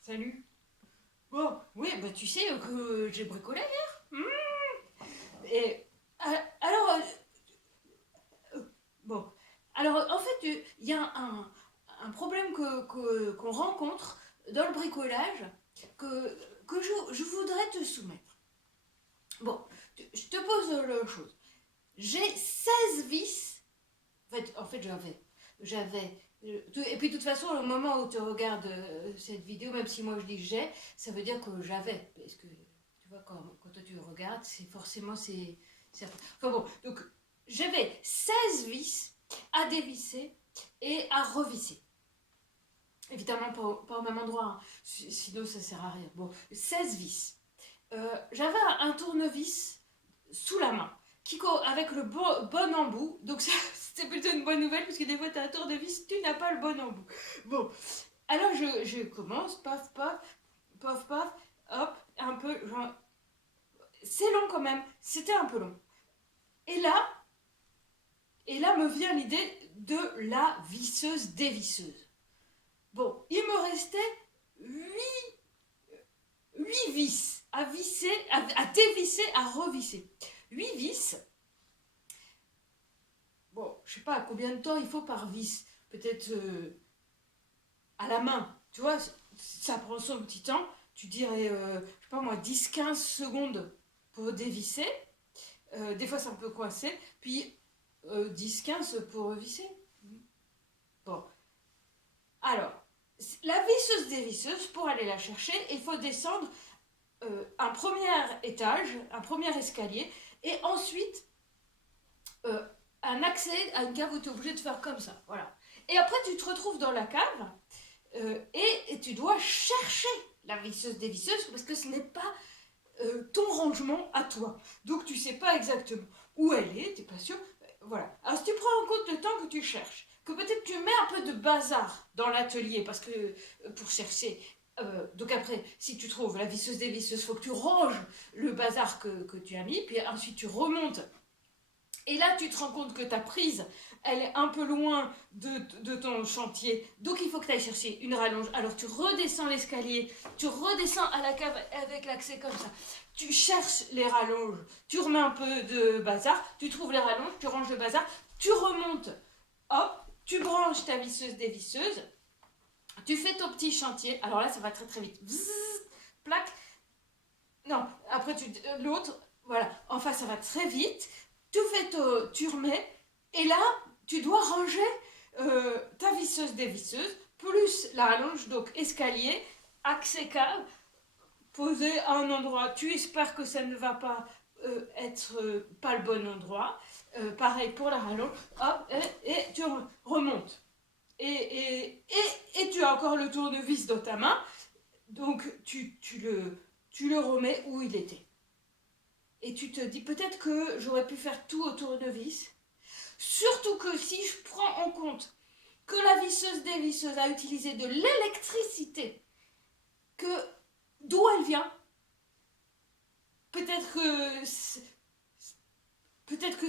Salut. Bon, oui, bah tu sais que j'ai bricolé hier. Et alors, bon, alors en fait, il y a un problème qu'on rencontre dans le bricolage que je voudrais te soumettre. Bon, je te pose la chose. J'ai 16 vis. En fait j'avais. Et puis de toute façon, au moment où tu regardes cette vidéo, même si moi je dis j'ai, ça veut dire que j'avais. Parce que tu vois, quand toi tu regardes, c'est forcément c'est. Enfin bon, donc j'avais 16 vis à dévisser et à revisser. Évidemment, pas au même endroit, hein. Sinon ça sert à rien. Bon, 16 vis. J'avais un tournevis sous la main avec le bon embout. Donc ça, c'était plutôt une bonne nouvelle parce que des fois tu as un tournevis, tu n'as pas le bon embout. Bon, alors je commence, paf, paf, paf, paf, hop, un peu, genre, c'est long quand même, c'était un peu long. Et là, et là me vient l'idée de la visseuse dévisseuse. Bon, il me restait 8 vis à visser, à dévisser, à revisser. 8 vis. Bon, je sais pas combien de temps il faut par vis. Peut-être à la main. Tu vois, ça prend son petit temps. Tu dirais, je sais pas moi, 10-15 secondes pour dévisser. Des fois, ça peut coincer. Puis 10-15 pour visser. Bon. Alors, la visseuse dévisseuse, pour aller la chercher, il faut descendre un premier étage, un premier escalier, et ensuite un accès à une cave où tu es obligé de faire comme ça. Voilà. Et après, tu te retrouves dans la cave et tu dois chercher la visseuse dévisseuse parce que ce n'est pas ton rangement à toi. Donc, tu sais pas exactement où elle est, tu n'es pas sûr. Voilà. Alors, si tu prends en compte le temps que tu cherches, que peut-être tu mets un peu de bazar dans l'atelier parce que pour chercher. Donc après, si tu trouves la visseuse dévisseuse, il faut que tu ranges le bazar que tu as mis, puis ensuite tu remontes. Et là, tu te rends compte que ta prise, elle est un peu loin de ton chantier. Donc, il faut que tu ailles chercher une rallonge. Alors, tu redescends l'escalier, tu redescends à la cave avec l'accès comme ça. Tu cherches les rallonges, tu remets un peu de bazar, tu trouves les rallonges, tu ranges le bazar, tu remontes, hop, tu branches ta visseuse dévisseuse, tu fais ton petit chantier. Alors là, ça va très très vite. Bzzz, plaque. Non, après, l'autre, voilà. Enfin, ça va très vite. Tu remets, et là, tu dois ranger ta visseuse dévisseuse, plus la rallonge, donc escalier, accès cave, posé à un endroit. Tu espères que ça ne va pas être pas le bon endroit. Pareil pour la rallonge, hop, et tu remontes. Et tu as encore le tournevis dans ta main, donc tu le remets où il était. Et tu te dis peut-être que j'aurais pu faire tout au tournevis. Surtout que si je prends en compte que la visseuse dévisseuse a utilisé de l'électricité, que d'où elle vient, peut-être que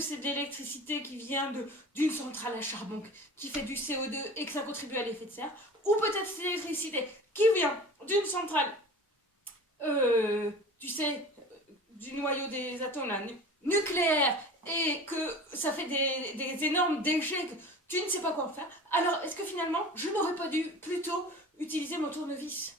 c'est de l'électricité qui vient d'une centrale à charbon qui fait du CO2 et que ça contribue à l'effet de serre, ou peut-être c'est de l'électricité qui vient d'une centrale, tu sais, du noyau des atomes là, nucléaire, et que ça fait des énormes déchets que tu ne sais pas quoi en faire. Alors, est-ce que finalement, je n'aurais pas dû plutôt utiliser mon tournevis?